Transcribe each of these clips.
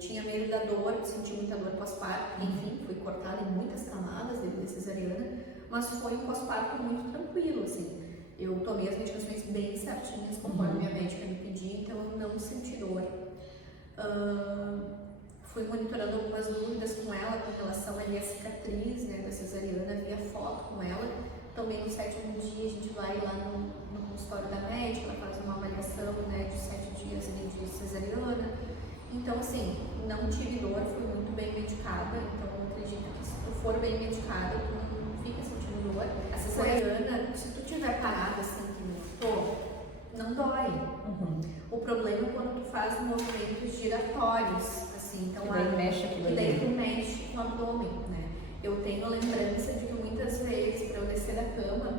tinha medo da dor, senti muita dor pós-parto, enfim, fui cortada em muitas camadas devido à cesariana, mas foi um pós-parto muito tranquilo, assim. Eu tomei as medicações bem certinhas, conforme minha médica me pedia, então eu não senti dor. Fui monitorando algumas dúvidas com ela com relação ali à cicatriz, né, da cesariana, via foto com ela. Também no 7º dia a gente vai lá no consultório da médica, ela faz uma avaliação, né, de 7 dias de cesariana. Então, assim, não tive dor, fui muito bem medicada, então eu acredito que se tu for bem medicada, tu não fica sentindo dor. A cesariana, se tu tiver parada assim, que nem eu tô, não dói. O problema é quando tu faz movimentos giratórios, assim, então que daí mexe aquilo ali. daí tu mexe com o abdômen, né? Eu tenho lembrança de que muitas vezes, para eu descer da cama,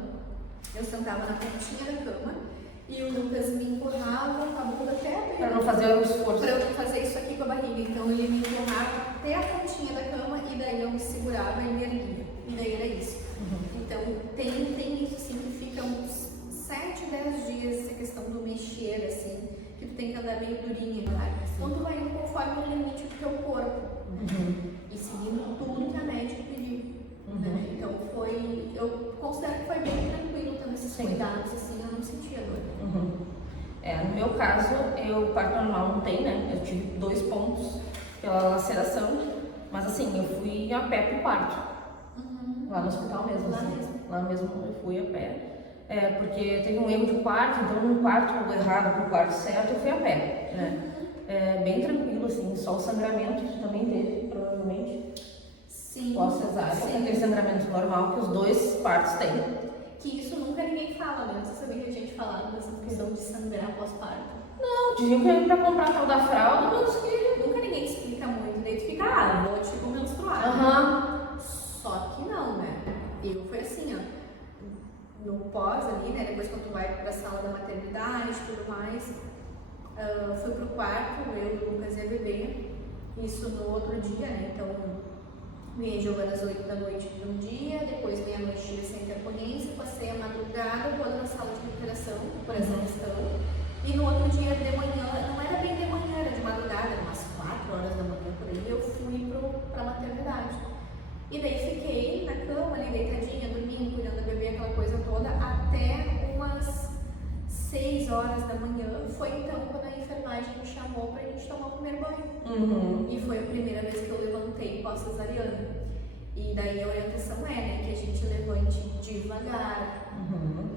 eu sentava na pontinha da cama e o Lucas me empurrava com a bunda até a Para não fazer o esforço. para eu não fazer isso aqui com a barriga. Então ele me empurrava até a pontinha da cama e daí eu me segurava e me erguia. E daí era isso. Então tem isso assim que fica uns 7, 10 dias essa questão do mexer, assim, que tu tem que andar meio durinha, né? Então tu vai indo conforme o limite do teu corpo. E seguindo tudo que a médica pediu. Né? Então eu considero que foi bem tranquilo tendo esses cuidados, assim, eu não sentia dor. No meu caso, eu parto normal não tem, né? Eu tive 2 pontos pela laceração, mas assim, eu fui a pé pro quarto. Lá no hospital mesmo. Lá mesmo eu fui a pé. Porque teve um erro de quarto, então num quarto errado pro quarto certo eu fui a pé, né? Bem tranquilo, assim, só o sangramento que também teve, provavelmente. Sim. Pós-cesárea, aquele sangramento normal que os 2 partos têm. Que isso nunca ninguém fala, né? Você sabia que a gente falava dessa questão de sangrar pós-parto? Não, diziam que era pra comprar tal da fralda, mas que... Nunca ninguém explica muito, daí tu fica, vou tipo menstruar. Só que não, né? Eu fui assim, ó. No pós ali, né? Depois quando tu vai pra sala da maternidade e tudo mais, fui pro quarto, eu, o Lucas e a bebê. Isso no outro dia, né? Então, vinha Giovana às 8 da noite de um dia, depois meia-noite tive essa intercorrência, passei a madrugada toda na sala de recuperação por essa questão. E no outro dia de manhã, não era bem de manhã, era de madrugada, umas 4 horas da manhã por aí, eu fui pra maternidade. E daí fiquei na cama ali, deitadinha, dormindo, cuidando da bebê, aquela coisa toda, até umas 6 horas da manhã. Foi então quando a enfermagem me chamou pra gente tomar o primeiro banho. E foi a primeira vez que eu levantei pós-cesariana. E daí a orientação né, que a gente levante devagar,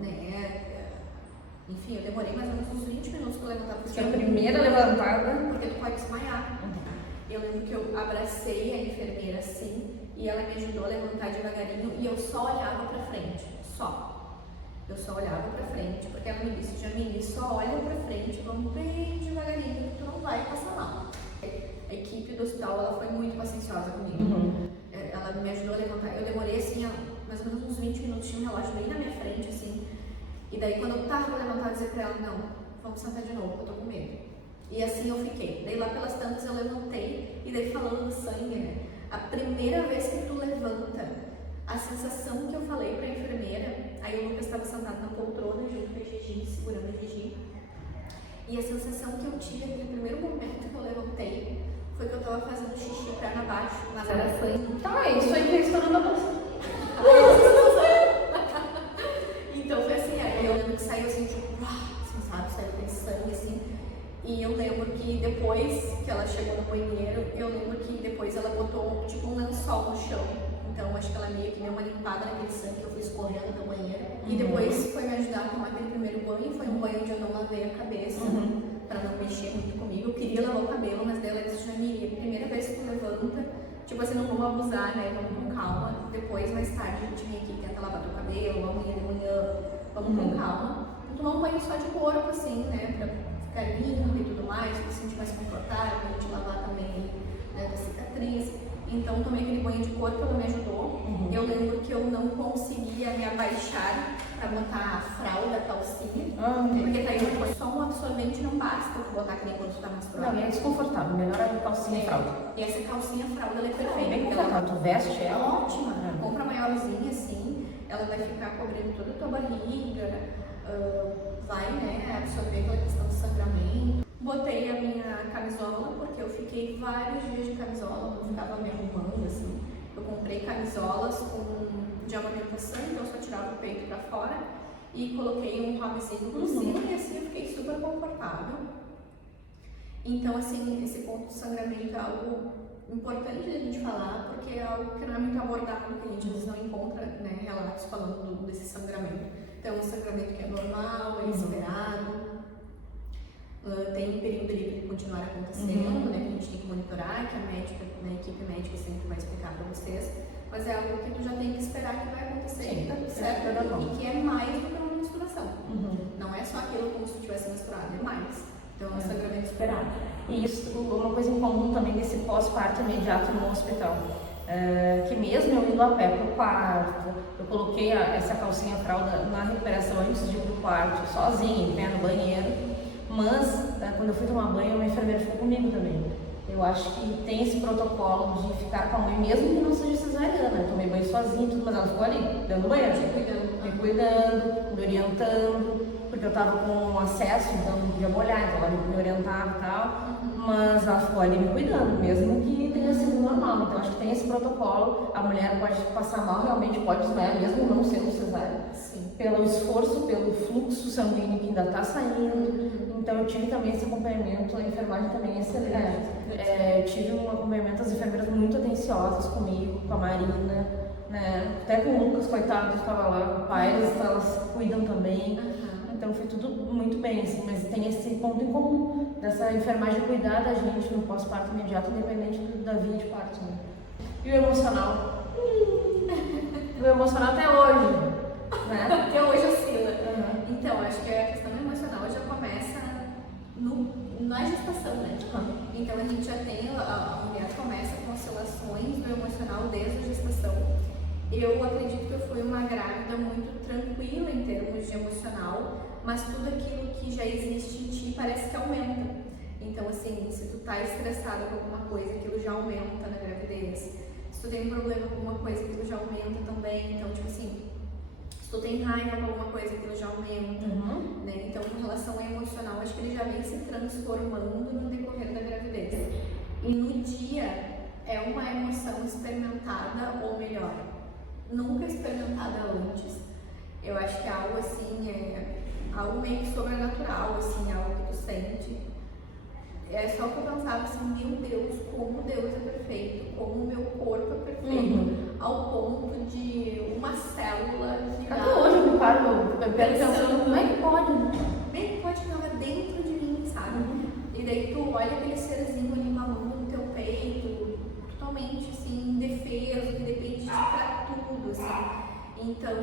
né? Enfim, eu demorei mais ou menos uns 20 minutos pra levantar. Porque a primeira levantada... Porque tu pode desmaiar. Eu lembro que eu abracei a enfermeira assim, e ela me ajudou a levantar devagarinho, e eu só olhava pra frente, eu só olhava pra frente, porque ela me disse, Jamile, só olha pra frente, vamos bem devagarinho, que tu não vai passar mal. A equipe do hospital, ela foi muito pacienciosa comigo. Ela me ajudou a levantar, eu demorei assim, mais ou menos uns 20 minutos, tinha um relógio bem na minha frente, assim, e daí quando eu tava levantar, eu dizia pra ela, não, vamos sentar de novo, eu tô com medo. E assim eu fiquei. Daí lá pelas tantas eu levantei, e daí falando do sangue, né? A primeira vez que tu levanta, a sensação que eu falei pra enfermeira, aí o Lucas estava sentado na poltrona junto com a Gigi, segurando a Gigi, e a sensação que eu tive naquele primeiro momento que eu levantei foi que eu tava fazendo xixi perna abaixo, mas era foi. Tá, isso aí que é estourando a bolsa. Então foi assim, aí eu lembro que saiu assim, tipo, assim, sabe, saiu aquele sangue assim. E eu lembro que depois que ela chegou no banheiro, eu lembro que depois ela botou tipo um lençol no chão. Então acho que ela meio que deu uma limpada naquele sangue que eu fui escorrendo do banheiro. E depois foi me ajudar a tomar aquele primeiro banho. Foi um banho onde eu não lavei a cabeça, pra não mexer muito comigo. Eu queria lavar o cabelo, mas daí ela disse, Jamile, primeira vez que tu levanta, tipo assim, não vamos abusar, né? Vamos com calma. Depois, mais tarde, a gente vem aqui, tenta lavar teu cabelo, amanhã de manhã, vamos com calma. Eu tomar um banho só de corpo, assim, né? Pra ficar limpo e tudo mais, se sentir mais confortável, a gente lavar também, né, da cicatriz. Então tomei aquele banho de corpo, ela me ajudou. Eu lembro que eu não conseguia me abaixar pra botar a fralda, a calcinha, porque daí depois só um absorvente não basta botar que nem quando tu tá menstruada. Não, e é desconfortável, melhor é a calcinha e fralda. E essa calcinha fralda ela é perfeita. É bem confortável, tu veste ela. Ótima, compra maiorzinha assim, ela vai ficar cobrindo toda a tua barriga, vai, né, absorver aquela questão do sangramento. Botei a minha camisola porque eu fiquei fiquei vários dias de camisola, eu ficava me arrumando, assim. Eu comprei camisolas de amamentação, então eu só tirava o peito pra fora e coloquei um hobbyzinho por cima e assim eu fiquei super confortável. Então, assim, esse ponto de sangramento é algo importante a gente falar, porque é algo que não é muito abordado, que a gente às vezes não encontra, né, relatos falando desse sangramento. Então, é um sangramento que é normal, é esperado. Tem um período ali para ele continuar acontecendo, né, que a gente tem que monitorar, que a médica, né, a equipe médica sempre vai explicar para vocês, mas é algo que tu já tem que esperar que vai acontecer, que tá tudo certo, e que é mais do que uma menstruação. Não é só aquilo como se tu tivesse menstruado, é mais. Então é um sangramento esperado. E isso, uma coisa em comum também desse pós-parto imediato no hospital, que mesmo eu indo a pé pro quarto, eu coloquei essa calcinha fralda na recuperação antes de ir pro quarto, sozinha, em pé no banheiro. Mas, quando eu fui tomar banho, uma enfermeira ficou comigo também. Eu acho que tem esse protocolo de ficar com a mãe, mesmo que não seja cesariana. Eu tomei banho sozinha, tudo, mas ela ficou ali, dentro do banheiro. Me cuidando, me orientando, porque eu tava com acesso, então não podia molhar, então ela me orientava e tal. Mas ela ficou ali me cuidando, mesmo que tenha sido normal. Então, acho que tem esse protocolo. A mulher pode passar mal, realmente pode desmaiar, mesmo não sendo cesárea. Pelo esforço, pelo fluxo sanguíneo que ainda está saindo. Então eu tive também esse acompanhamento, a enfermagem também é excelente. Eu tive um acompanhamento, as enfermeiras muito atenciosas comigo, com a Marina, né? Até com o Lucas, coitado, que estava lá, o pai, elas cuidam também. Então foi tudo muito bem, assim, mas tem esse ponto em comum, dessa enfermagem cuidar da gente no pós-parto imediato, independente da via de parto, né? E o emocional? O emocional até hoje, né? Até hoje oscila. Então, acho que a questão emocional já começa na gestação, né? Então a gente já tem, a mulher começa com oscilações do emocional desde a gestação. Eu acredito que eu fui uma grávida muito tranquila em termos de emocional, mas tudo aquilo que já existe em ti parece que aumenta. Então, assim, se tu tá estressada com alguma coisa, aquilo já aumenta na gravidez. Se tu tem um problema com alguma coisa, aquilo já aumenta também. Então, tipo assim, se tu tem raiva com alguma coisa, aquilo já aumenta, né? Então, em relação ao emocional, acho que ele já vem se transformando no decorrer da gravidez. E no dia, é uma emoção experimentada, ou melhor, nunca experimentada antes. Eu acho que é algo assim, algo meio que sobrenatural, assim, algo que tu sente. É só que eu pensava assim, meu Deus, como Deus é perfeito, como o meu corpo é perfeito, ao ponto de uma célula que até hoje eu me paro, eu pego pensando, como é que pode? Como é que pode estar dentro de mim, sabe? E daí tu olha aquele serzinho ali mamando no teu peito, totalmente assim, indefeso, que depende de ti pra tudo, assim. Então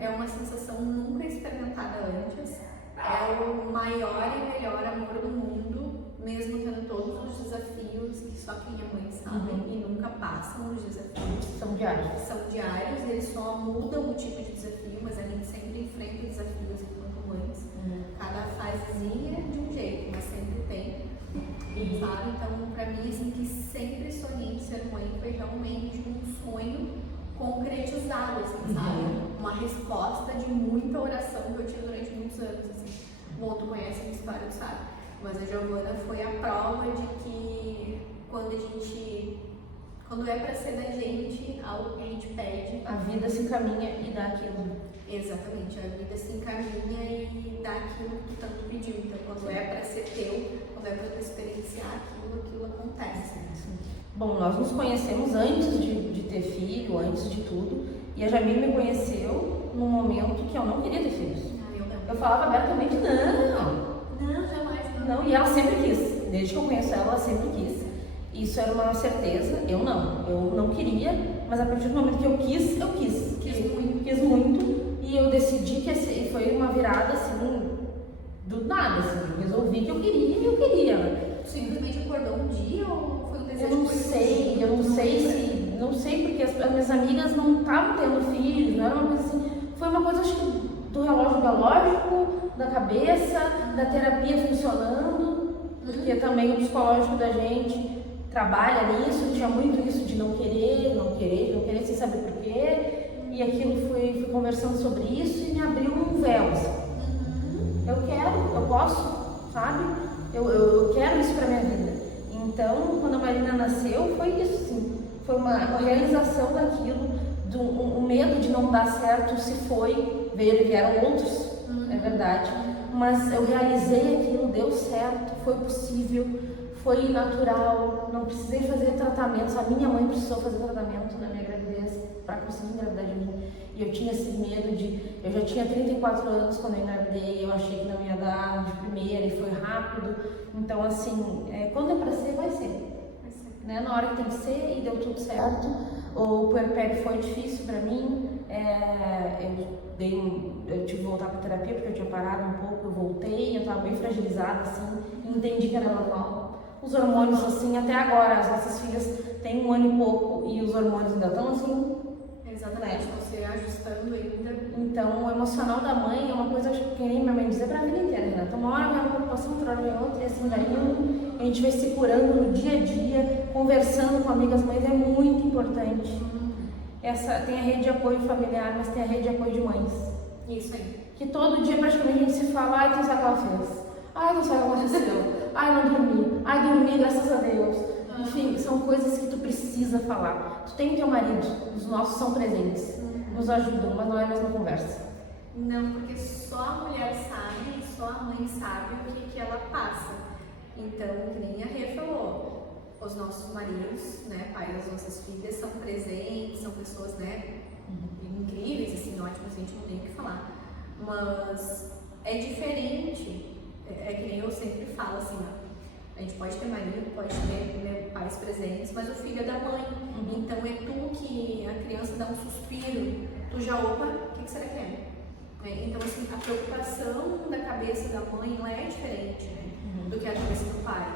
é uma sensação nunca experimentada antes. É o maior e melhor amor do mundo, mesmo tendo todos os desafios que só quem é mãe sabe e nunca passam os desafios. São diários. São diários, eles só mudam o tipo de desafio, mas a gente sempre enfrenta desafios enquanto mães. Cada fasezinha de um jeito, mas sempre tem. Sabe? Então, pra mim, assim, que sempre sonhei em ser mãe foi realmente um sonho concretizado, assim, sabe? Uma resposta de muita oração que eu tive durante muitos anos, assim. Bom, tu conhece a minha história, tu sabe? Mas a Giovana foi a prova de que quando é pra ser da gente, algo que a gente pede, a vida se encaminha e dá aquilo. Exatamente, a vida se encaminha e dá aquilo que tu tanto pediu. Então, quando é pra ser teu, quando é pra tu experienciar aquilo acontece. Bom, nós nos conhecemos antes de ter filho, antes de tudo, e a Jamile me conheceu num momento que eu não queria ter filhos. Eu falava abertamente, não, jamais. Não, e ela sempre quis. Desde que eu conheço ela, ela sempre quis. Isso era uma certeza, eu não queria, mas a partir do momento que eu quis. Quis muito, e eu decidi que foi uma virada assim, do nada, assim, eu resolvi que eu queria e eu queria. Simplesmente acordou um dia ou foi um desejo? Eu não sei porque as minhas amigas não estavam tendo filhos, não era uma coisa assim, foi uma coisa, acho que do relógio biológico, da cabeça, da terapia funcionando, porque também o psicológico da gente trabalha nisso, tinha muito isso de não querer, sem saber por quê, e aquilo fui conversando sobre isso e me abriu um véu, assim. Eu quero, eu posso, sabe? Eu quero isso pra minha vida. Então, quando a foi uma realização daquilo, o medo de não dar certo se foi, vieram outros, é verdade, mas eu realizei aquilo, deu certo, foi possível, foi natural, não precisei fazer tratamentos, a minha mãe precisou fazer tratamento na minha gravidez para conseguir engravidar de mim, e eu tinha esse medo eu já tinha 34 anos quando eu engravidei, eu achei que não ia dar de primeira e foi rápido, então assim, quando é para ser, vai ser. Né? Na hora que tem que ser e deu tudo certo. O puerpério foi difícil para mim, eu tive que voltar para terapia porque eu tinha parado um pouco, eu voltei, eu estava bem fragilizada assim, e entendi que era normal. Os hormônios assim, até agora, as nossas filhas têm 1 ano e pouco e os hormônios ainda estão assim. Exatamente, você ajustando ainda. Então, o emocional da mãe é uma coisa que nem minha mãe dizia pra vida inteira, né? Então, uma hora vai uma preocupação, outra hora vem outra, e assim vai indo. A gente vai se curando no dia a dia, conversando com amigas mães, é muito importante. Tem a rede de apoio familiar, mas tem a rede de apoio de mães. Isso aí. Que todo dia praticamente a gente se fala, ai, tu não sabe o que ela fez. Ai, não sabe o que aconteceu. Ai, não dormi. Ai, dormi, graças a Deus. Enfim, são coisas que tu precisa falar. Tu tem que ter um marido, os nossos são presentes, nos ajudam, mas não é a mesma conversa. Não, porque só a mulher sabe, só a mãe sabe o que ela passa. Então, que nem a Rê falou, os nossos maridos, né, pai das nossas filhas, são presentes, são pessoas, né, incríveis, assim, ótimas, a gente não tem o que falar. Mas é diferente, é que nem eu sempre falo, assim, ó. A gente pode ter marido, pode ter, né, pais presentes, mas o filho é da mãe. Então é tu que a criança dá um suspiro, tu já, opa, o que será que é? Então, assim, a preocupação da cabeça da mãe ela é diferente, né, do que a cabeça do pai.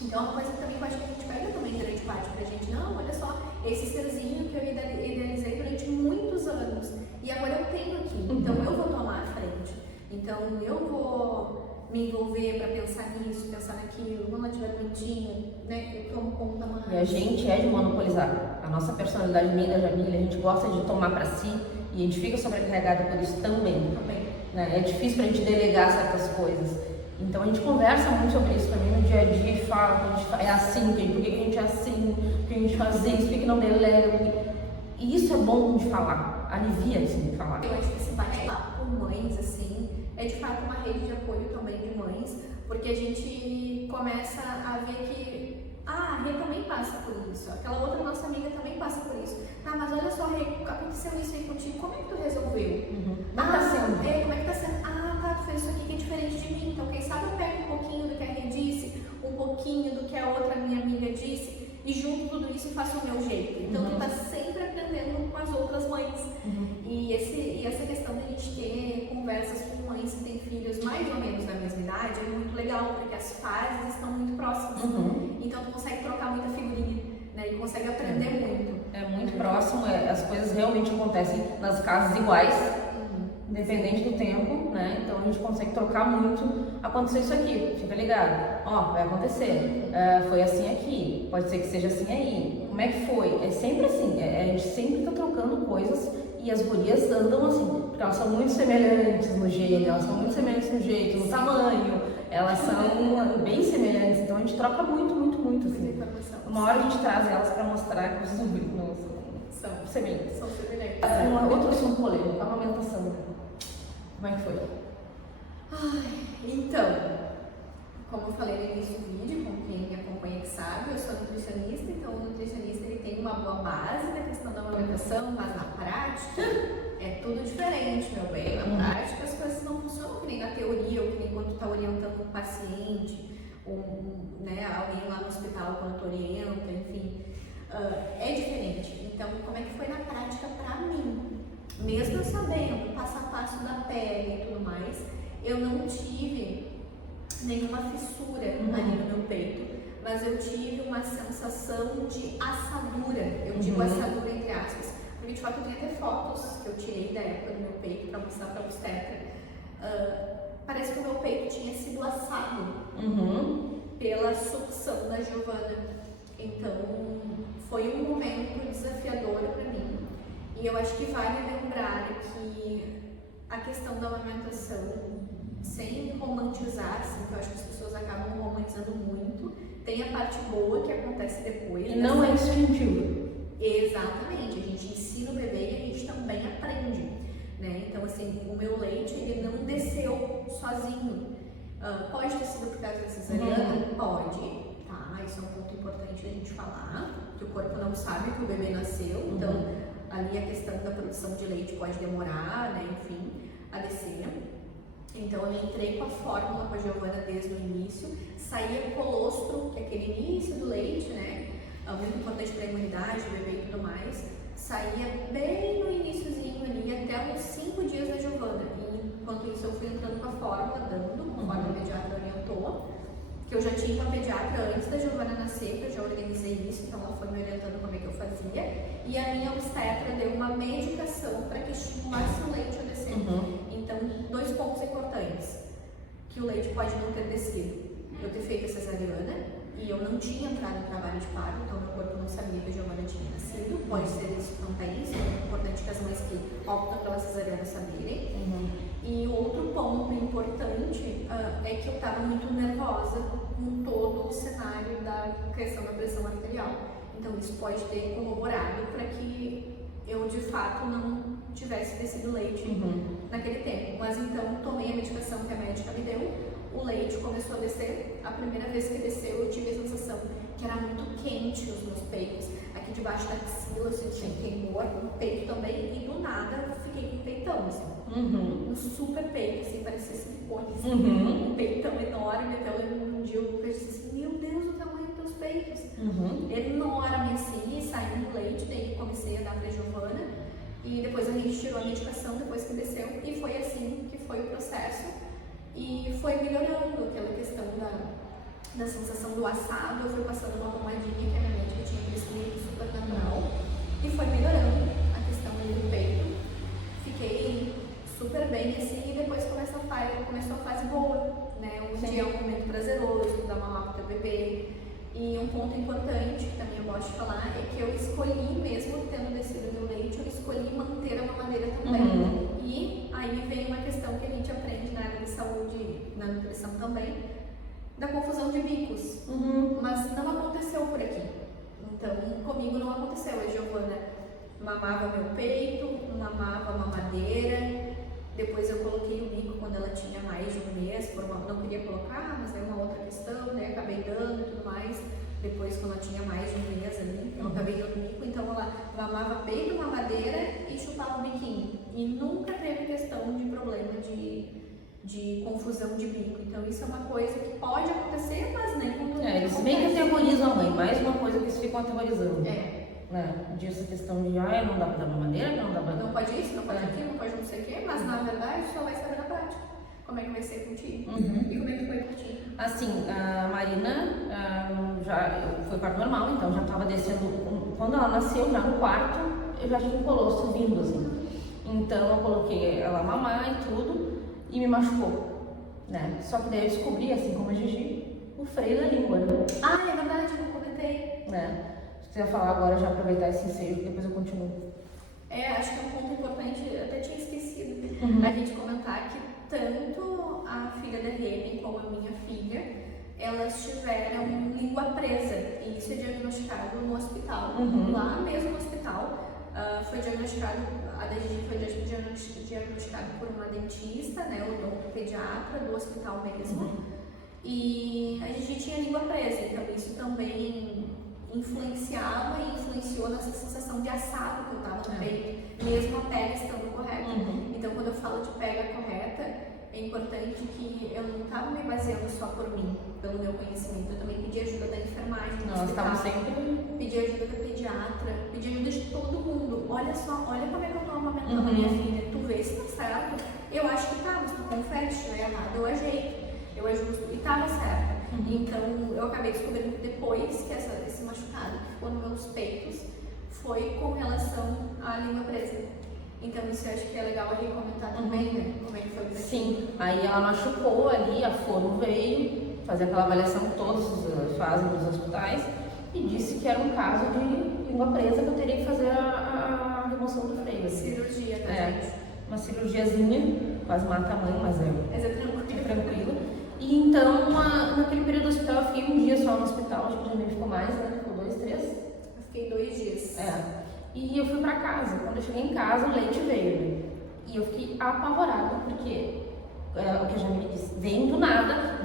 Então é uma coisa que também eu acho que a gente pega também grande parte pra gente. Não, olha só, esse serzinho que eu idealizei durante muitos anos e agora eu tenho aqui, então eu vou tomar a frente. Então eu vou me envolver para pensar nisso, pensar naquilo, quando ela estiver doentinha, né, eu tomo conta mais. E a gente é de monopolizar. A nossa personalidade, minha da Jamília, a gente gosta de tomar para si e a gente fica sobrecarregada por isso também. Né? É difícil para a gente delegar certas coisas. Então a gente conversa muito sobre isso também no dia a dia e fala que é assim, por que a gente é assim, por que a gente faz isso, por que não delega. E isso é bom de falar, alivia assim, de falar. Eu acho que esse bate-papo com mães, assim, é de fato uma rede de apoio também de mães, porque a gente começa a ver que a Rê também passa por isso, aquela outra nossa amiga também passa por isso. Ah, mas olha só, Rê, aconteceu isso aí contigo, como é que tu resolveu? Como tá sendo? Como é que tá sendo? Ah, tá, tu fez isso aqui que é diferente de mim, então quem sabe eu pego um pouquinho do que a Rê disse, um pouquinho do que a outra minha amiga disse, e junto tudo isso e faço o meu jeito. Então tu tá sempre aprendendo com as outras mães. E essa questão de a gente ter conversas com mães que têm filhos mais ou menos da mesma idade é muito legal, porque as fases estão muito próximas. Então tu consegue trocar muita figurinha, né? E consegue aprender muito. É muito próximo, as coisas realmente acontecem nas casas iguais, independente do tempo, né? Então a gente consegue trocar muito. Aconteceu isso aqui, fica ligado. Ó, vai acontecer. Foi assim aqui, pode ser que seja assim aí. Como é que foi? É sempre assim, a gente sempre tá trocando coisas e as gurias andam assim, porque elas são muito semelhantes no gênero, elas são muito semelhantes no jeito, no tamanho, elas são bem semelhantes, então a gente troca muito, muito, muito assim. Uma hora a gente traz elas para mostrar que os zumbis não são semelhantes. São semelhantes. Outro assunto polêmico, a amamentação. Como é que foi? Então, como eu falei no início do vídeo, com quem me acompanha que sabe, eu sou nutricionista, então o nutricionista ele tem uma boa base na questão da amamentação, mas na prática é tudo diferente, meu bem. Na prática as coisas não funcionam que nem na teoria ou que nem quando tu está orientando um paciente, ou né, alguém lá no hospital quando tu orienta, enfim. É diferente. Então, como é que foi na prática para mim? Mesmo eu sabendo o passo a passo da pele e tudo mais, eu não tive nenhuma fissura ali no meu peito, mas eu tive uma sensação de assadura. Eu digo assadura entre aspas, porque de fato eu tenho até fotos que eu tirei da época do meu peito para mostrar para a obstetra. Parece que o meu peito tinha sido assado pela sucção da Giovana. Então foi um momento desafiador para mim. E eu acho que vale lembrar que a questão da amamentação, sem romantizar, assim, que eu acho que as pessoas acabam romantizando muito, Tem a parte boa que acontece depois. E não é instintivo. Exatamente, a gente ensina o bebê e a gente também aprende, né? Então, assim, o meu leite, ele não desceu sozinho. Pode ter sido por causa da cesariana? Pode, tá? Isso é um ponto importante da gente falar, que o corpo não sabe que o bebê nasceu, então ali a questão da produção de leite pode demorar, né? Enfim, a descer. Então, eu entrei com a fórmula com a Giovana desde o início, saía colostro, que é aquele início do leite, né? Muito importante para a imunidade, o bebê e tudo mais. Saía bem no iniciozinho ali, até uns 5 dias da Giovana. E enquanto isso eu fui entrando com a fórmula, dando, conforme a pediatra orientou. Que eu já tinha uma pediatra antes da Giovana nascer, que eu já organizei isso, então ela foi me orientando como é que eu fazia. E a minha obstetra deu uma medicação para que estimulasse o leite a descer. Então, 2 pontos importantes. Que o leite pode não ter descido. Eu ter feito a cesariana e eu não tinha entrado em trabalho de parto, então meu corpo não sabia que a Giovana tinha nascido. Pode ser isso também, isso é importante que as mães que optam pela cesariana saberem. E outro ponto importante é que eu estava muito nervosa com todo o cenário da questão da pressão arterial. Então isso pode ter corroborado para que eu de fato não tivesse descido leite naquele tempo. Mas então tomei a medicação que a médica me deu, o leite começou a descer. A primeira vez que desceu eu tive a sensação que era muito quente os meus peitos. Aqui debaixo da axila eu senti um queimor, no peito também, e do nada eu fiquei com um peitão, assim. Um super peito, assim, parecia silicone, assim, um peitão enorme. Até eu lembro um dia eu pensei assim, meu Deus, o tamanho dos teus peitos. Enorme, assim, e saindo leite, daí comecei a dar pra Giovana. E depois a gente tirou a medicação, depois que desceu, e foi assim que foi o processo. E foi melhorando aquela questão da sensação do assado. Eu fui passando uma pomadinha que a minha médica tinha prescrito, super natural, e foi melhorando a questão ali do peito. Fiquei super bem assim, e depois começou a fase boa, né? Um dia é um momento prazeroso, dar mamar pro teu bebê. E um ponto importante que também eu gosto de falar é que eu escolhi, mesmo tendo descido meu leite, eu escolhi manter a mamadeira também. E aí vem uma questão que a gente aprende na área de saúde, na nutrição também, da confusão de bicos. Mas não aconteceu por aqui. Então, comigo não aconteceu. A Giovana mamava meu peito, mamava a mamadeira. Depois eu coloquei o bico quando ela tinha mais de 1 mês, não queria colocar, mas é uma outra questão, né? Acabei dando e tudo mais. Depois, quando ela tinha mais de 1 mês ali, eu acabei dando o bico. Então ela mamava peito, mamadeira e chupava o biquinho. E nunca teve questão de problema de confusão de bico. Então isso é uma coisa que pode acontecer, mas nem com tudo. Eles meio que aterrorizam a mãe, mais uma coisa que eles ficam aterrorizando. Né? Disso, a questão de, não dá pra dar mamadeira, não dá pra... Não pode isso, não pode aquilo, não pode não sei o quê, mas na verdade só vai saber na prática. Como é que vai ser contigo? E como é que foi contigo? Assim, a Marina já foi parto normal, então já estava descendo. Quando ela nasceu, já no quarto, eu já tinha um colostro vindo, assim. Então eu coloquei ela a mamar e tudo, e me machucou, né? Só que daí eu descobri, assim como a Gigi, o freio da língua, né? É verdade, eu não comentei. Né? Se você falar agora, já aproveitar esse ensejo, depois eu continuo. Acho que é um ponto importante, eu até tinha esquecido a gente comentar que tanto a filha da Remy como a minha filha, elas tiveram língua presa, e isso é diagnosticado no hospital. Lá mesmo no hospital, foi diagnosticado, a da Gigi foi diagnosticado por uma dentista, né, odontopediatra do hospital mesmo. E a Gigi tinha língua presa, então isso também influenciava e influenciou nessa sensação de assado que eu tava no peito, mesmo a pega estando correta. Então, quando eu falo de pega correta, é importante que eu não estava me baseando só por mim, pelo meu conhecimento. Eu também pedi ajuda da enfermagem, nós estávamos sempre... Pedi ajuda da pediatra, pedi ajuda de todo mundo. Olha só, olha como é que eu tô amamentando a minha filha. Tu vê se tá certo? Eu acho que tá, mas tu confere, se estiver errado, eu ajeito, eu ajusto, e tava certa. Então, eu acabei descobrindo depois que esse machucado que ficou nos meus peitos foi com relação à língua presa. Então, isso eu acho que é legal a gente comentar também, né? Como é que foi pra ti. Sim, aí ela machucou ali, a fono veio fazer aquela avaliação que todos fazem nos hospitais e disse que era um caso de língua presa, que eu teria que fazer a remoção do freio. Cirurgia, tá, gente? Uma cirurgiazinha, quase mata a mãe, mas é tranquilo. E então, naquele período do hospital, eu fiquei um dia só no hospital, acho que já nem ficou mais, né? Ficou 2, 3. Eu fiquei 2 dias. E eu fui pra casa. Quando eu cheguei em casa, o leite veio, né? E eu fiquei apavorada, porque o que a Jamile disse, vem do nada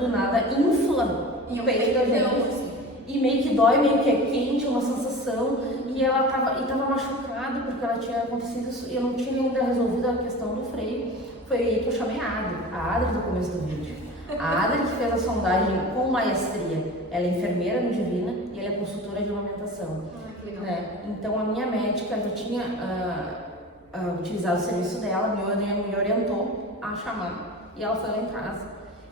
infla E o peito da gente. E meio que dói, meio que é quente, uma sensação. E ela tava machucada porque ela tinha acontecido isso e eu não tinha ainda resolvido a questão do freio. Foi aí que eu chamei a Adri do começo do vídeo. A Adri que fez a sondagem com maestria. Ela é enfermeira no Divina e ela é consultora de amamentação. Que legal. Né? Então a minha médica já tinha utilizado o serviço dela, me orientou a chamar. E ela foi lá em casa.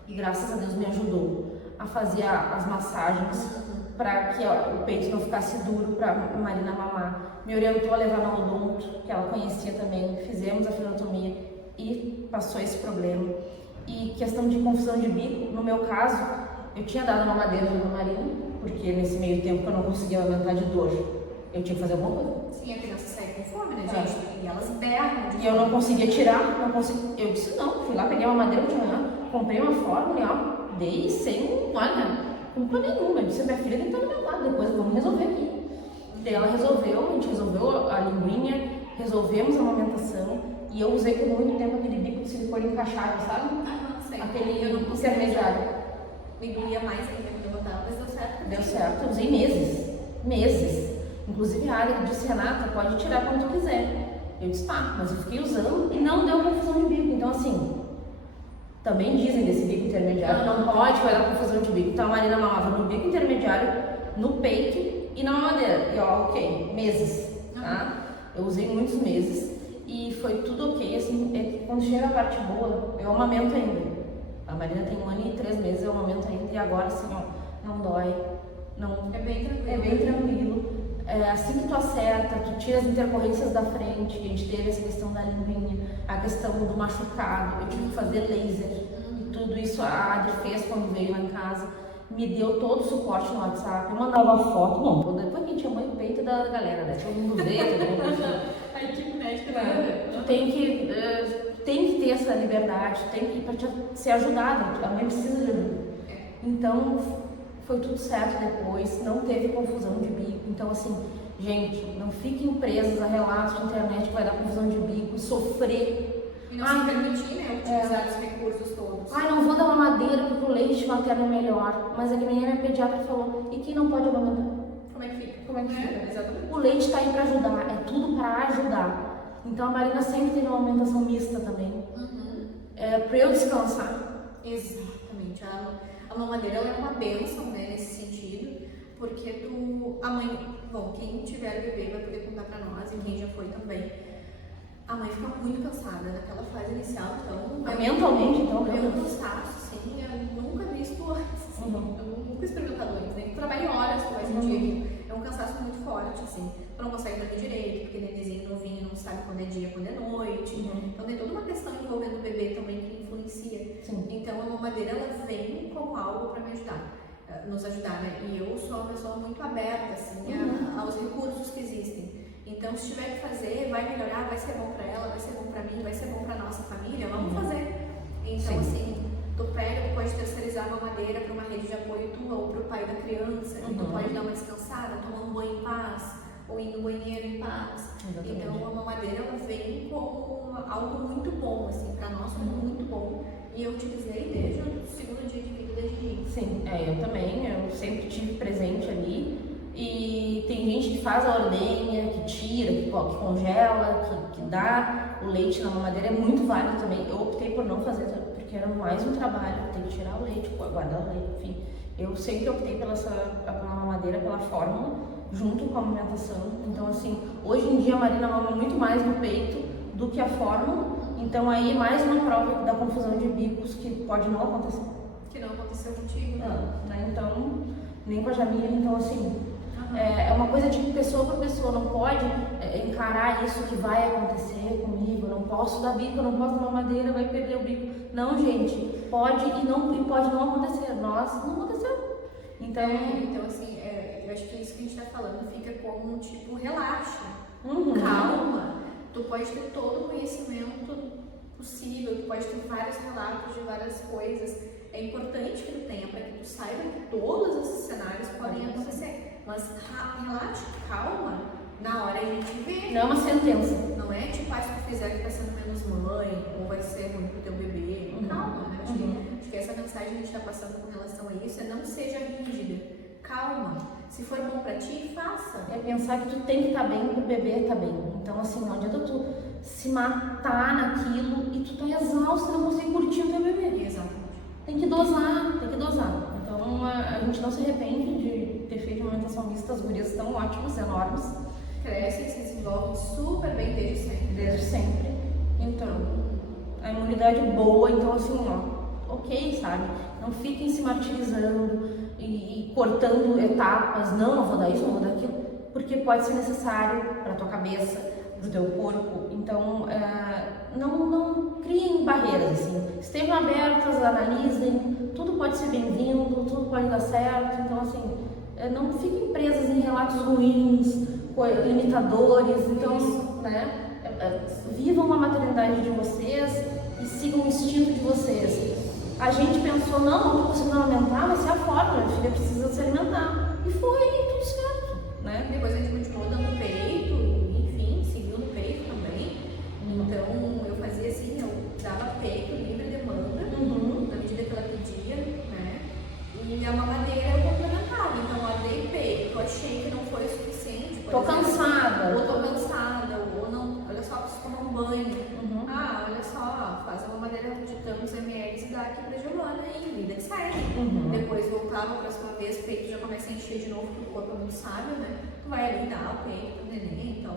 E graças a Deus me ajudou a fazer as massagens para que o peito não ficasse duro para a Marina mamar. Me orientou a levar no odonto, que ela conhecia também. Fizemos a fisiotomia e passou esse problema. E questão de confusão de bico, no meu caso, eu tinha dado uma madeira para a Marina, porque nesse meio tempo que eu não conseguia aumentar de dor, eu tinha que fazer alguma coisa. Sim, a criança sai com fome, né, gente? E elas berram. E eu não conseguia tirar, eu disse não, fui lá, peguei uma madeira de manhã, comprei uma fórmula e ó, dei sem, olha, culpa nenhuma. Eu disse, minha filha tem que estar alimentada, depois vamos resolver aqui. Daí ela resolveu, a gente resolveu a linguinha, resolvemos a amamentação e eu usei por muito tempo aquele bico de silicone encaixado, sabe? Sei. Aquele intermediário. Me doía mais ainda quando eu botava, mas deu certo. Deu certo, eu usei meses. Inclusive a Adri disse, Renata, pode tirar quando tu quiser. Eu disse, tá, mas eu fiquei usando e não deu confusão de bico. Então assim, também dizem desse bico intermediário, não pode dar confusão de bico. Então a Marina mamava no bico intermediário, no peito e na mamadeira. E ó, ok, meses, tá? Eu usei muitos meses e foi tudo ok. Assim, quando chega a parte boa, eu amamento ainda. A Marina tem 1 ano e 3 meses, eu amamento ainda e agora assim, ó, não dói. Não, é bem tranquilo. É bem tranquilo. Assim que tu acerta, tu tira as intercorrência da frente, a gente teve essa questão da linguinha, a questão do machucado, eu tive que fazer laser, e tudo isso a Adri fez quando veio lá em casa, me deu todo o suporte no WhatsApp, eu mandava foto, bom, depois que a gente chamou o peito da galera, né? Todo mundo vê, todo mundo vê. A equipe médica né? Tu tem que ter essa liberdade, tem que pra ser ajudada, a mãe precisa de ajuda. Então, foi tudo certo depois, não teve confusão de bico. Então, assim, gente, não fiquem presos a relatos de internet que vai dar confusão de bico e sofrer. E não se permitir, né, utilizar os recursos todos. Não vou dar mamadeira porque o leite materno é melhor. Mas é que nem a minha pediatra falou, e quem não pode amamentar? Como é que fica? Como é que fica? Exatamente. O leite está aí para ajudar, é tudo para ajudar. Então, a Marina sempre teve uma amamentação mista também. Para eu descansar. Exatamente. A mamadeira ela é uma bênção, né, nesse sentido, porque a mãe, bom, quem tiver bebê vai poder contar pra nós, e quem já foi também, a mãe fica muito cansada naquela fase inicial, então... Mentalmente, então, é um cansaço, sim, eu nunca vi isso antes, eu nunca experimentado antes, né, trabalha em horas, tu vai sentir, é um cansaço muito forte, assim, tu não consegue dormir direito, porque nenenzinho novinho não sabe quando é dia, quando é noite, então tem toda uma questão envolvendo o bebê também que influencia. Então a mamadeira ela vem como algo para me ajudar, nos ajudar, né? E eu sou uma pessoa muito aberta assim aos recursos que existem. Então se tiver que fazer, vai melhorar, vai ser bom para ela, vai ser bom para mim, vai ser bom para nossa família, vamos fazer. Então assim, tu pega, tu pode terceirizar a mamadeira para uma rede de apoio tua ou para o pai da criança, e tu pode dar uma descansada, tomar um banho em paz, ou ir no banheiro em paz. Exatamente. Então a mamadeira ela vem como algo muito bom, assim, para nós foi muito bom. E eu utilizei desde o segundo dia de vida da Gigi. Sim, eu também, eu sempre tive presente ali. E tem gente que faz a ordenha, que tira, que congela, que dá o leite na mamadeira, é muito válido também. Eu optei por não fazer, porque era mais um trabalho, tem que tirar o leite, guardar o leite, enfim. Eu sempre optei pela mamadeira, pela fórmula, junto com a amamentação. Então, assim, hoje em dia a Marina mama muito mais no peito do que a fórmula. Então, aí mais uma prova da confusão de bicos que pode não acontecer. Que não aconteceu contigo. Não, né? Então, nem com a Jamila. Então, assim, é uma coisa de pessoa para pessoa. Não pode encarar isso que vai acontecer comigo. Eu não posso dar bico, eu não posso dar mamadeira, vai perder o bico. Não, gente, pode e pode não acontecer. Nós não aconteceu. Então, assim, eu acho que isso que a gente está falando fica como tipo, relaxa, calma. Tu pode ter todo o conhecimento possível, tu pode ter vários relatos de várias coisas, é importante que tu tenha para que tu saiba que todos esses cenários podem acontecer. Mas relaxa, calma, na hora a gente vê. Não é uma sentença. Não é tipo, se tu fizer que tá sendo menos mãe, ou vai ser ruim pro teu bebê. Calma, né? Acho que essa mensagem que a gente tá passando com relação a isso é não seja rígida. Calma. Se for bom pra ti, faça. É pensar que tu tem que estar bem pro bebê estar bem. Então, assim, não adianta tu se matar naquilo e tu tá exausto e não consegue curtir o teu bebê. Exatamente. Tem que dosar. Então, a gente não se arrepende de ter feito uma amamentação mista. As gurias estão ótimas, enormes. Crescem, se desenvolvem super bem Desde sempre. Então, a imunidade boa, então assim, ok, sabe? Não fiquem se martirizando e cortando etapas. Não vou dar isso, não vou dar aquilo. Porque pode ser necessário para tua cabeça, para o teu corpo. Então, não criem barreiras, assim. Estejam abertas, analisem. Tudo pode ser bem-vindo, tudo pode dar certo. Então, assim, não fiquem presas em relatos ruins, limitadores. Então, né? Vivam a maternidade de vocês e sigam o instinto de vocês. A gente pensou, não estou conseguindo alimentar, vai ser a fórmula, a filha precisa se alimentar. E foi tudo certo, né? Depois a gente continuou dando peito, enfim, seguiu no peito também. Então eu fazia assim, eu dava peito, livre demanda, na medida que ela pedia, né? E a mamadeira eu complementava. Então eu dei peito, achei que não foi o suficiente. Tô cansada. Ou tô cansada, ou não, olha só, preciso tomar um banho. Olha só, faz a mamadeira de tantos ml e dá aqui pra Giovana e vida que segue. Depois voltava a próxima vez, o peito já começa a encher de novo, porque o corpo é muito sábio, né? Tu vai ali dar o peito pro neném, então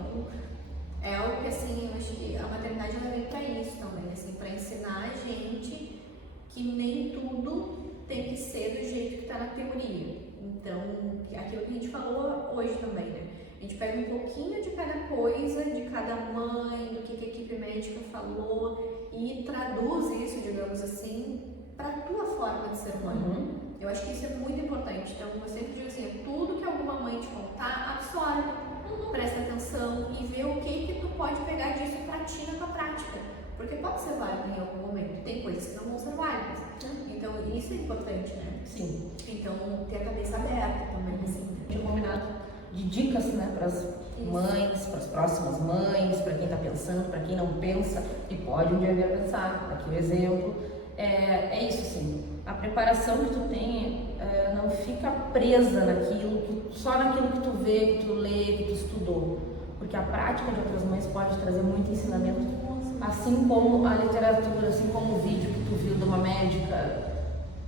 é algo que assim, eu acho que a maternidade ela vem pra isso também, assim, pra ensinar a gente que nem tudo tem que ser do jeito que tá na teoria. Então, aquilo que a gente falou hoje também, né? A gente pega um pouquinho de cada coisa, de cada mãe, do que a equipe médica falou e traduz isso, digamos assim, para a tua forma de ser mãe. Eu acho que isso é muito importante. Então, eu sempre digo assim, tudo que alguma mãe te contar, absorve, presta atenção e vê o que tu pode pegar disso para ti na tua prática. Porque pode ser válido em algum momento. Tem coisas que não vão ser válidas. Então, isso é importante, né? Sim. Então, ter a cabeça aberta também, assim. Tinha combinado de dicas, né, para as mães, para as próximas mães, para quem está pensando, para quem não pensa e pode um dia vir a pensar. Aqui o exemplo é isso, sim. A preparação que tu tem não fica presa só naquilo que tu vê, que tu lê, que tu estudou, porque a prática de outras mães pode trazer muito ensinamento, assim como a literatura, assim como o vídeo que tu viu de uma médica.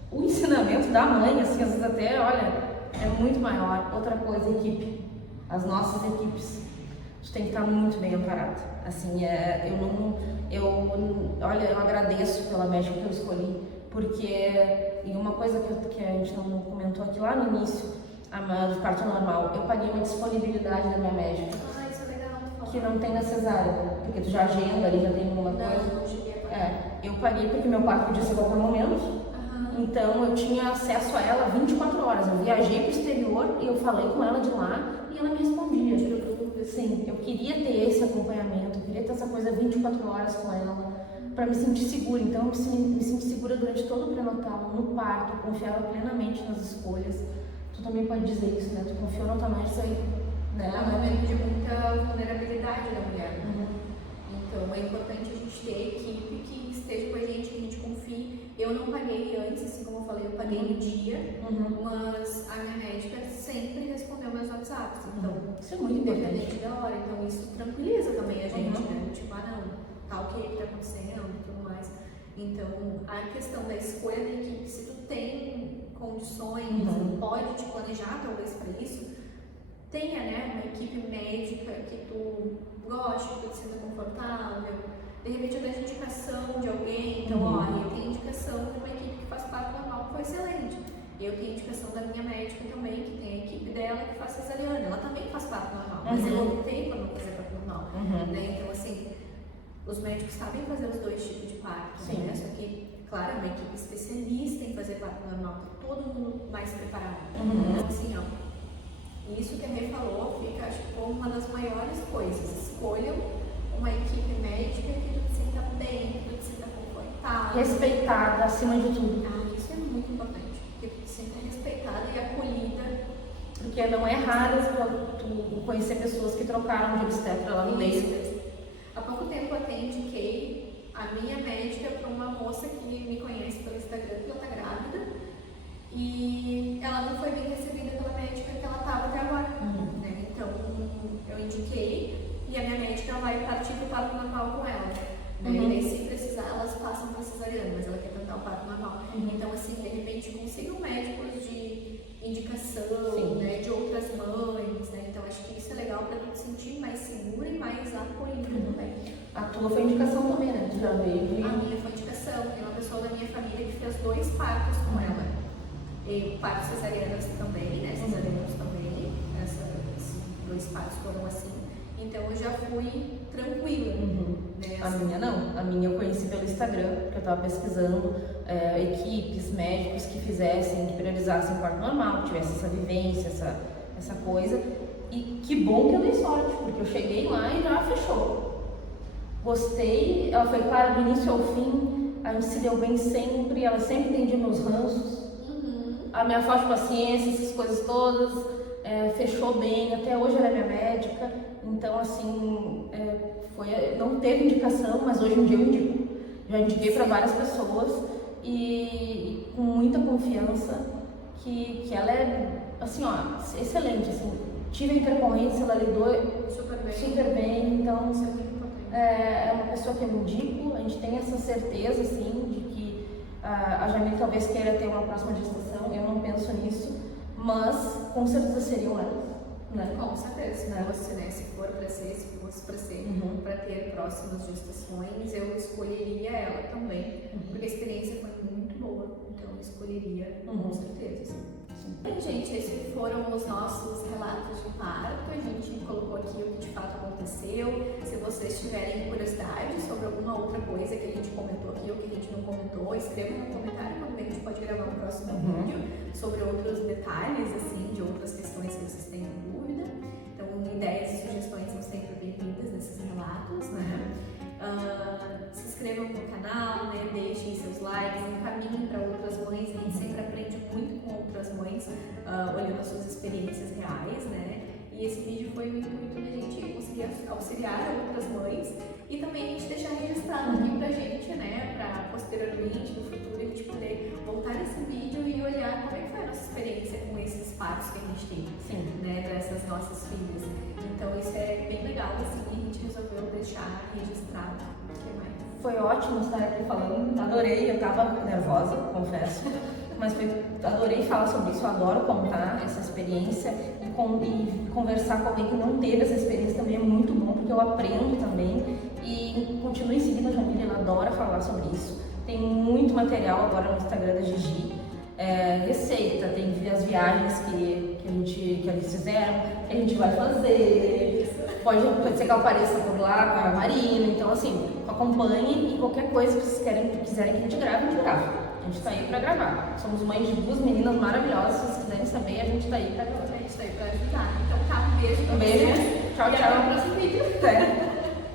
O ensinamento da mãe, assim, às vezes até, olha, é muito maior. Outra coisa, equipe. As nossas equipes. Tu tem que estar muito bem amparado. Assim, olha, eu agradeço pela médica que eu escolhi, porque, e uma coisa que a gente não comentou aqui lá no início, do parto normal, eu paguei uma disponibilidade da minha médica. Isso é legal. Que não tem na cesárea, porque tu já agenda ali, já tem alguma coisa. Eu paguei porque meu parto podia ser a qualquer momento. Então eu tinha acesso a ela 24 horas. Eu viajei para o exterior e eu falei com ela de lá e ela me respondia. Sim, eu queria ter esse acompanhamento, eu queria ter essa coisa 24 horas com ela para me sentir segura. Então eu me senti segura durante todo o pré-natal, no parto, eu confiava plenamente nas escolhas. Tu também pode dizer isso, né? Tu confiou na tua mãe, isso aí. Né? É um momento de muita vulnerabilidade da mulher. Então é importante a gente ter equipe que esteja com a gente, que a gente confie. Eu não paguei antes, assim como eu falei, eu paguei no dia, mas a minha médica sempre respondeu meus WhatsApps. Então, isso é muito independente da hora. Então isso tranquiliza também a gente, né? Tipo, não, tá ok o que tá acontecendo e tudo mais. Então, a questão da escolha da equipe, se tu tem condições, pode te planejar talvez para isso, tenha, né, uma equipe médica que tu goste, que tu te sinta confortável, de repente até indicação de alguém. Então, olha, eu tenho indicação de uma equipe que faz parto normal, que foi excelente. Eu tenho indicação da minha médica também, que tem a equipe dela que faz cesariana. Ela também faz parto normal, mas eu optei por não fazer parto normal. Né? Então, assim, os médicos sabem fazer os dois tipos de parto, né? Só que, claro, uma equipe especialista em fazer parto normal, tá todo mundo mais preparado. Então, assim, isso que a Rê falou fica, acho que, como uma das maiores coisas. Escolham uma equipe médica que tu te sinta bem, que tu te sinta confortável. Respeitada, acima de tudo. Isso é porque não é raro tu conhecer pessoas que trocaram de obstetra lá no meio. Há pouco tempo eu até indiquei a minha médica para uma moça que me conhece pelo Instagram, que ela tá grávida, e ela não foi bem recebida pela médica que ela estava até agora, né? Então eu indiquei e a minha médica vai partir para o parto normal com ela, né? E aí, se precisar, elas passam para cesariana, mas ela quer tentar o parto normal. Então, assim, de repente, consigam médicos de indicação, né, de outras mães, né? Então, acho que isso é legal para tu te sentir mais segura e mais acolhida também. A tua foi indicação também, né? Tu já veio de... A minha foi indicação. Tem uma pessoa da minha família que fez 2 partos com ela. E partos cesarianos também, né? Cesarianos também. Esses 2 partos foram assim. Então, eu já fui tranquila. Né? A minha não. A minha eu conheci pelo Instagram, porque eu estava pesquisando equipes, médicos que fizessem, que priorizassem o parto normal, que tivesse essa vivência, essa coisa. E que bom que eu dei sorte, porque eu cheguei lá e já fechou. Gostei, ela foi clara do início ao fim, a gente se deu bem sempre, ela sempre entendia meus ranços, a minha falta de paciência, essas coisas todas, fechou bem, até hoje ela é minha médica, então assim, não teve indicação, mas hoje em dia eu indico. Já indiquei para várias pessoas e com muita confiança que ela é, assim, ó, excelente, assim. Tive a intercorrência, ela lidou super bem, então é uma pessoa que eu indico, a gente tem essa certeza, assim, de que a Jamile talvez queira ter uma próxima gestação, eu não penso nisso, mas com certeza seriam elas, né? Com certeza, se for para ser, se fosse para ser, para ter próximas gestações, eu escolheria ela também, porque a experiência foi muito boa, então eu escolheria com certeza, sim. Bem, gente, esses foram os nossos relatos de parto. A gente colocou aqui o que de fato aconteceu. Se vocês tiverem curiosidade sobre alguma outra coisa que a gente comentou aqui ou que a gente não comentou, escreva no comentário também. A gente pode gravar um próximo vídeo sobre outros detalhes, assim, de outras questões que vocês tenham dúvida. Então, ideias e sugestões são sempre bem-vindas nesses relatos, né? Se inscrevam no canal, né? Deixem seus likes, encaminhem para outras mães. A gente sempre aprende muito com outras mães, olhando as suas experiências reais, né? E esse vídeo foi muito da gente conseguir auxiliar outras mães e também a gente deixar registrado aqui pra gente, né? Para posteriormente, no futuro, a gente poder voltar nesse vídeo e olhar como é que foi a nossa experiência com esses partos que a gente teve, né? Dessas nossas filhas. Então isso é bem legal, assim, e a gente resolveu deixar registrado. O que mais? Foi ótimo estar aqui falando, adorei, eu tava nervosa, confesso, mas adorei falar sobre isso, eu adoro contar essa experiência e conversar com alguém que não teve essa experiência também é muito bom, porque eu aprendo também e continuo seguindo a Jamile, ela adora falar sobre isso. Tem muito material agora no Instagram da Gigi, receita, tem as viagens que eles fizeram, que a gente vai fazer, pode ser que eu apareça por lá com a Marina, então assim, acompanhe e qualquer coisa que vocês quiserem que a gente grave, a gente grava. A gente tá aí pra gravar. Somos mães de 2 meninas maravilhosas, se vocês quiserem saber, a gente tá aí pra gravar. A gente tá aí pra ajudar. Então tá, um beijo pra Um beijo, vocês. tchau, E tchau. até o próximo vídeo.